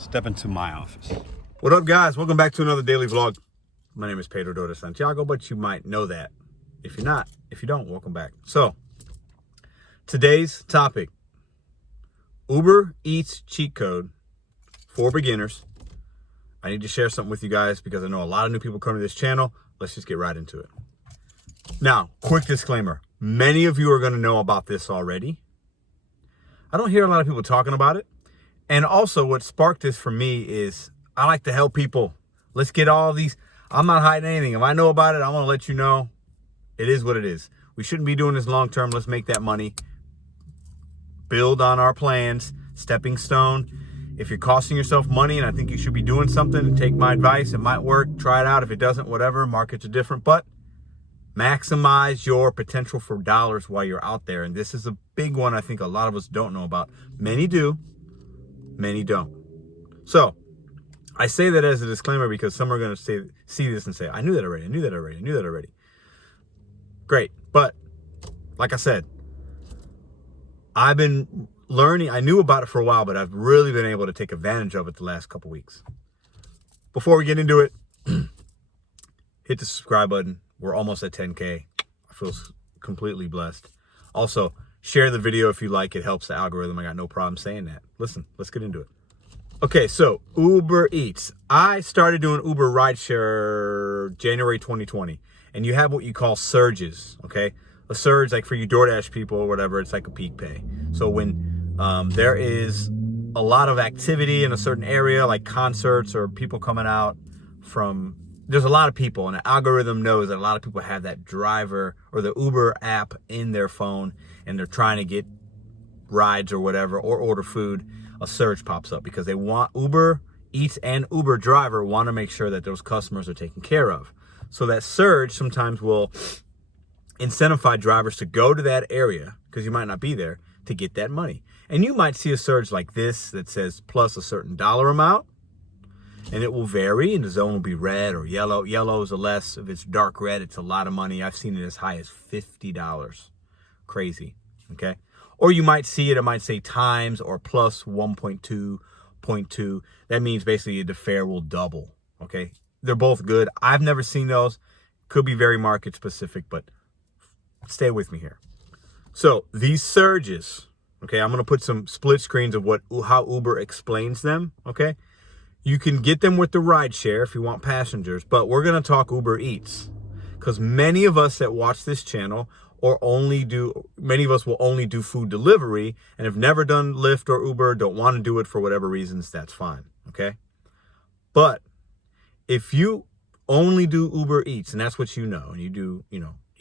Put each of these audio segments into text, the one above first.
Step into my office. What up, guys? Welcome back to another daily vlog. My name is Pedro de Santiago, but you might know that. If you don't, welcome back. So, today's topic, Uber Eats cheat code for beginners. I need to share something with you guys because I know a lot of new people come to this channel. Let's just get right into it. Now, quick disclaimer. Many of you are going to know about this already. I don't hear a lot of people talking about it. And also what sparked this for me is I like to help people. Let's get all these. I'm not hiding anything. If I know about it, I want to let you know it is what it is. We shouldn't be doing this long term. Let's make that money. Build on our plans. Stepping stone. If you're costing yourself money and I think you should be doing something, take my advice. It might work. Try it out. If it doesn't, whatever. Markets are different. But maximize your potential for dollars while you're out there. And this is a big one I think a lot of us don't know about. Many do. Many don't. So I say that as a disclaimer because some are going to see this and say, I knew that already. Great. But like I said, I've been learning. I knew about it for a while, but I've really been able to take advantage of it the last couple weeks. Before we get into it, hit the subscribe button. We're almost at 10K. I feel completely blessed. Also, share the video if you like. It helps the algorithm. I got no problem saying that. Listen, let's get into it. Okay, so Uber Eats. I started doing Uber rideshare January 2020. And you have what you call surges, okay? A surge, like for you DoorDash people or whatever, it's like a peak pay. So when there is a lot of activity in a certain area, like concerts or people coming out from, there's a lot of people, and the algorithm knows that a lot of people have that driver or the Uber app in their phone, and they're trying to get rides or whatever, or order food. A surge pops up because they want Uber Eats and Uber driver want to make sure that those customers are taken care of. So that surge sometimes will incentivize drivers to go to that area, because you might not be there, to get that money. And you might see a surge like this that says plus a certain dollar amount, and it will vary, and the zone will be red or yellow. Yellow is a less. If it's dark red, it's a lot of money. I've seen it as high as $50. Crazy, okay? Or you might see it might say times or plus 1.2.2. That means basically the fare will double, okay? They're both good. I've never seen those. Could be very market specific, but stay with me here. So these surges, okay, I'm going to put some split screens of how Uber explains them, okay? You can get them with the ride share if you want passengers, but we're going to talk Uber Eats because many of us that watch this channel many of us will only do food delivery and have never done Lyft or Uber, don't want to do it for whatever reasons, that's fine, okay? But if you only do Uber Eats, and that's what you know, and you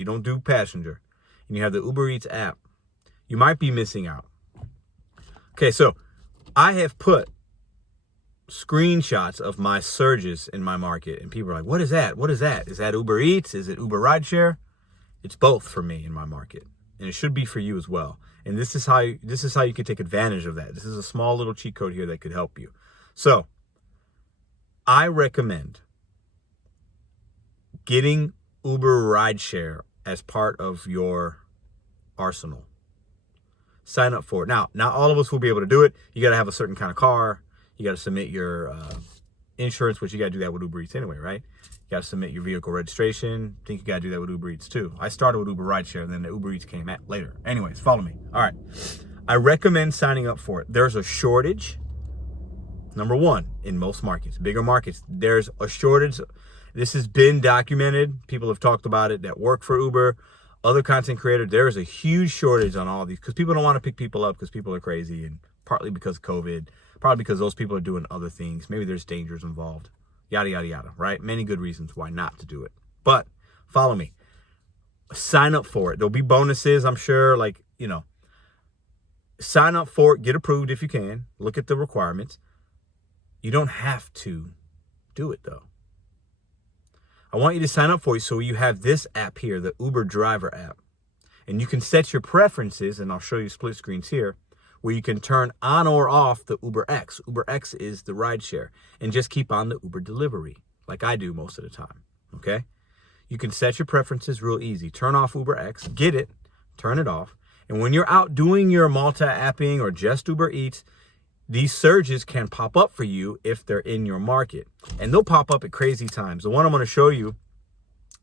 don't do passenger, and you have the Uber Eats app, you might be missing out. Okay, so I have put screenshots of my surges in my market, and people are like, what is that? What is that? Is that Uber Eats? Is it Uber Rideshare? It's both for me in my market, and it should be for you as well. And this is how you can take advantage of that. This is a small little cheat code here that could help you. So I recommend getting Uber Rideshare as part of your arsenal. Sign up for it. Now, not all of us will be able to do it. You got to have a certain kind of car. You got to submit your insurance, which you got to do that with Uber Eats anyway, right? You got to submit your vehicle registration. I think you got to do that with Uber Eats too. I started with Uber Rideshare, and then the Uber Eats came later. Anyways, follow me. All right. I recommend signing up for it. There's a shortage. Number one, in most markets, bigger markets, there's a shortage. This has been documented. People have talked about it that work for Uber, other content creators. There is a huge shortage on all these because people don't want to pick people up because people are crazy, and partly because of COVID, probably because those people are doing other things. Maybe there's dangers involved, yada, yada, yada, right? Many good reasons why not to do it. But follow me. Sign up for it. There'll be bonuses, I'm sure, sign up for it. Get approved if you can. Look at the requirements. You don't have to do it, though. I want you to sign up for it so you have this app here, the Uber Driver app. And you can set your preferences, and I'll show you split screens here, where you can turn on or off the Uber X. Uber X is the rideshare. And just keep on the Uber delivery, like I do most of the time, okay? You can set your preferences real easy. Turn off Uber X, get it, turn it off. And when you're out doing your multi-apping or just Uber Eats, these surges can pop up for you if they're in your market. And they'll pop up at crazy times. The one I'm going to show you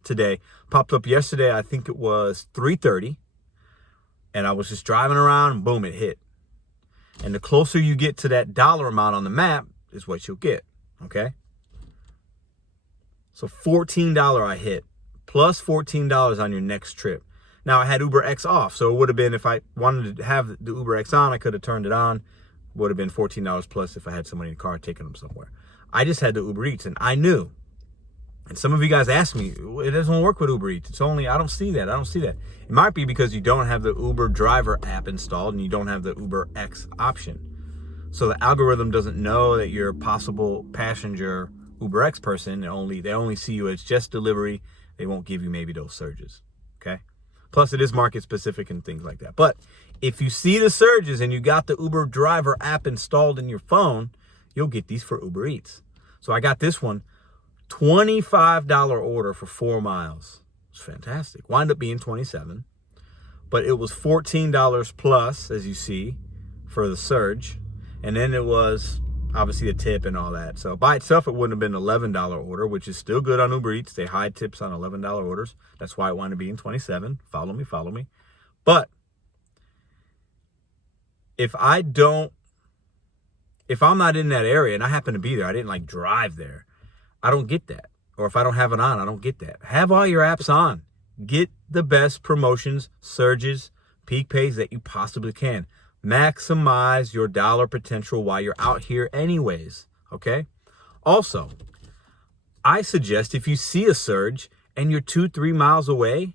today popped up yesterday. I think it was 3:30. And I was just driving around and boom, it hit. And the closer you get to that dollar amount on the map is what you'll get. Okay. So $14 I hit, plus $14 on your next trip. Now I had Uber X off. So it would have been, if I wanted to have the Uber X on, I could have turned it on. Would have been $14 plus if I had somebody in the car taking them somewhere. I just had the Uber Eats, and I knew. And some of you guys asked me, it doesn't work with Uber Eats. It's only, I don't see that. It might be because you don't have the Uber driver app installed and you don't have the Uber X option. So the algorithm doesn't know that you're a possible passenger Uber X person. They only see you as just delivery. They won't give you maybe those surges. Okay. Plus it is market specific and things like that. But if you see the surges and you got the Uber driver app installed in your phone, you'll get these for Uber Eats. So I got this one, $25 order for 4 miles. It's fantastic. Wound up being $27, but it was $14 plus, as you see, for the surge. And then it was obviously a tip and all that. So by itself, it wouldn't have been an $11 order, which is still good on Uber Eats. They hide tips on $11 orders. That's why it wound up being $27. Follow me. But if I'm not in that area and I happen to be there, I didn't like drive there, I don't get that. Or if I don't have it on, I don't get that. Have all your apps on. Get the best promotions, surges, peak pays that you possibly can. Maximize your dollar potential while you're out here anyways, okay? Also, I suggest if you see a surge and you're 2-3 miles away,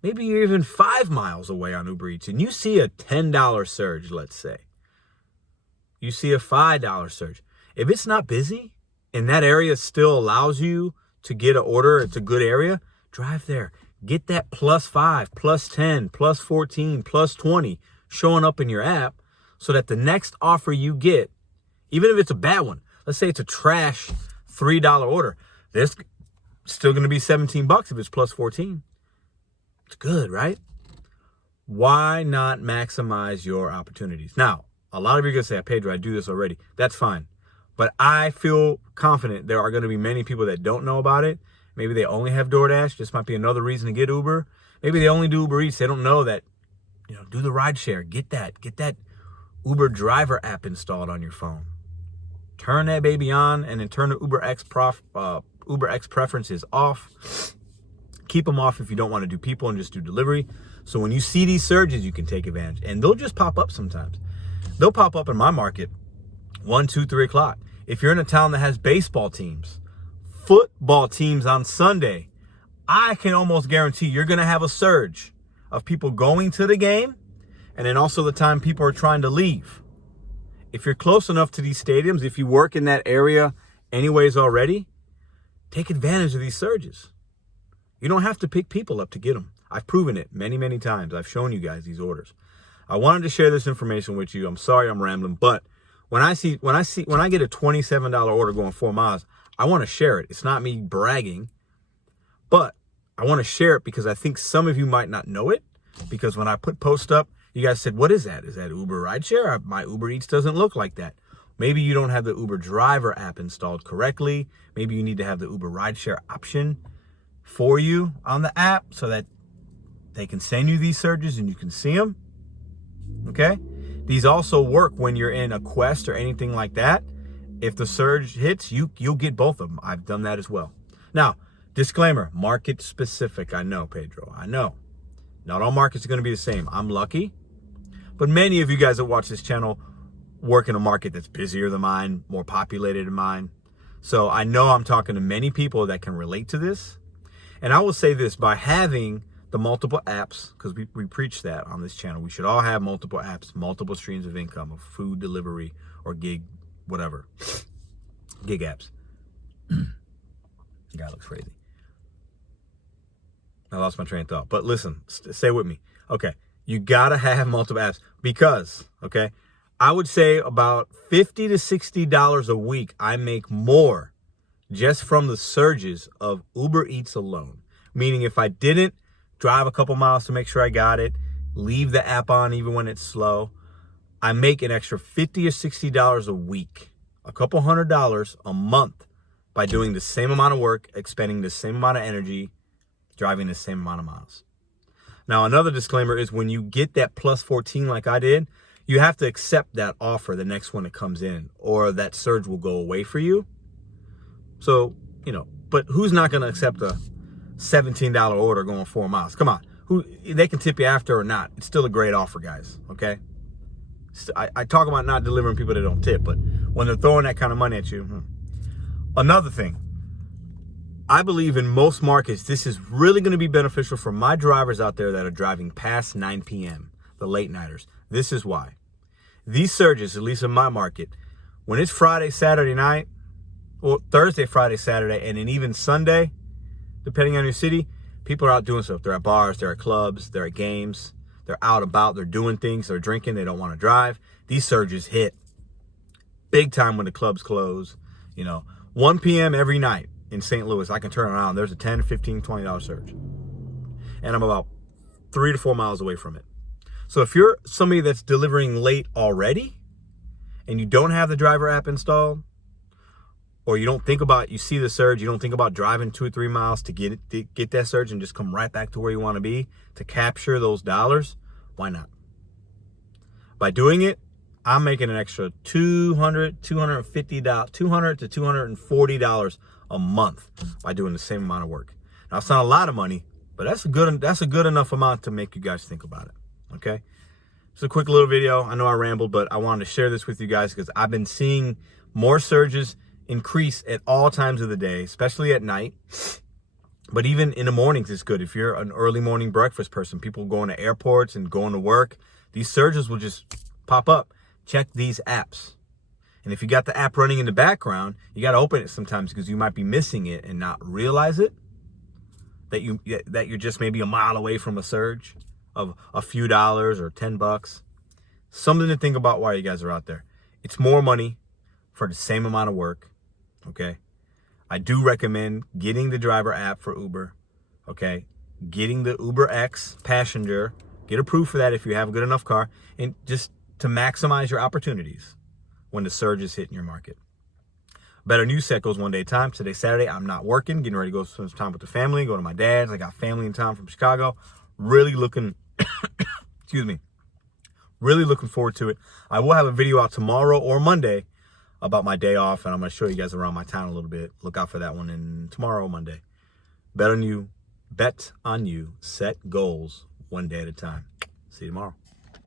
maybe you're even 5 miles away on Uber Eats, and you see a $10 surge, let's say. You see a $5 surge. If it's not busy and that area still allows you to get an order, it's a good area, drive there. Get that +5, +10, +14, +20 showing up in your app so that the next offer you get, even if it's a bad one, let's say it's a trash $3 order, there's still going to be $17 if it's +14. It's good, right? Why not maximize your opportunities? Now, a lot of you are going to say, Pedro, I do this already. That's fine. But I feel confident there are going to be many people that don't know about it. Maybe they only have DoorDash. This might be another reason to get Uber. Maybe they only do Uber Eats. They don't know that, do the ride share. Get that Uber driver app installed on your phone. Turn that baby on and then turn the Uber X preferences off. Keep them off if you don't want to do people and just do delivery. So when you see these surges, you can take advantage. And they'll just pop up sometimes. They'll pop up in my market 1, 2, 3 o'clock. If you're in a town that has baseball teams, football teams on Sunday, I can almost guarantee you're going to have a surge of people going to the game and then also the time people are trying to leave. If you're close enough to these stadiums, if you work in that area anyways already, take advantage of these surges. You don't have to pick people up to get them. I've proven it many, many times. I've shown you guys these orders. I wanted to share this information with you. I'm sorry I'm rambling, but when I get a $27 order going 4 miles, I want to share it. It's not me bragging, but I want to share it because I think some of you might not know it. Because when I put post up, you guys said, what is that? Is that Uber rideshare? My Uber Eats doesn't look like that. Maybe you don't have the Uber driver app installed correctly. Maybe you need to have the Uber rideshare option for you on the app so that they can send you these surges and you can see them. Okay? These also work when you're in a quest or anything like that. If the surge hits, you'll get both of them. I've done that as well. Now, disclaimer, market specific. I know, Pedro. I know. Not all markets are going to be the same. I'm lucky. But many of you guys that watch this channel work in a market that's busier than mine, more populated than mine. So I know I'm talking to many people that can relate to this. And I will say this, by having the multiple apps, because we preach that on this channel, we should all have multiple apps, multiple streams of income, of food delivery or gig, whatever. Gig apps. The guy looks crazy. I lost my train of thought. But listen, stay with me. Okay, you got to have multiple apps because, okay, I would say about $50 to $60 a week I make more just from the surges of Uber Eats alone. Meaning if I didn't drive a couple miles to make sure I got it, leave the app on even when it's slow, I make an extra $50 or $60 a week, a couple $100 a month by doing the same amount of work, expending the same amount of energy, driving the same amount of miles. Now, another disclaimer is when you get that plus 14 like I did, you have to accept that offer, the next one that comes in, or that surge will go away for you. So, but who's not going to accept a $17 order going 4 miles? Come on. They can tip you after or not. It's still a great offer, guys, okay? I talk about not delivering people that don't tip, but when they're throwing that kind of money at you. Another thing, I believe in most markets, this is really going to be beneficial for my drivers out there that are driving past 9 p.m., the late nighters. This is why. These surges, at least in my market, when it's Friday, Saturday night, or Thursday, Friday, Saturday, and then even Sunday, depending on your city, people are out doing stuff. They're at bars, they're at clubs, they're at games, they're out about, they're doing things, they're drinking, they don't want to drive. These surges hit big time when the clubs close. 1 p.m. every night in St. Louis, I can turn around. There's a $10, $15, $20 surge. And I'm about 3 to 4 miles away from it. So if you're somebody that's delivering late already and you don't have the driver app installed, or you see the surge, you don't think about driving 2 or 3 miles to get that surge and just come right back to where you want to be to capture those dollars, why not? By doing it, I'm making an extra $200 to $240 a month by doing the same amount of work. Now, it's not a lot of money, but that's a good enough amount to make you guys think about it, okay? It's a quick little video. I know I rambled, but I wanted to share this with you guys because I've been seeing more surges increase at all times of the day, especially at night. But even in the mornings, it's good. If you're an early morning breakfast person, people going to airports and going to work, these surges will just pop up. Check these apps. And if you got the app running in the background, you got to open it sometimes because you might be missing it and not realize it. That you're just maybe a mile away from a surge of a few dollars or $10. Something to think about while you guys are out there. It's more money for the same amount of work. Okay. I do recommend getting the driver app for Uber. Okay. Getting the Uber X passenger. Get approved for that if you have a good enough car. And just to maximize your opportunities when the surge is hitting your market. BetonYou set goes one day at a time. Today's Saturday. I'm not working. Getting ready to go spend some time with the family. Go to my dad's. I got family in town from Chicago. Really looking, really looking forward to it. I will have a video out tomorrow or Monday about my day off, and I'm going to show you guys around my town a little bit. Look out for that one in tomorrow or Monday. Bet on you, set goals one day at a time. See you tomorrow.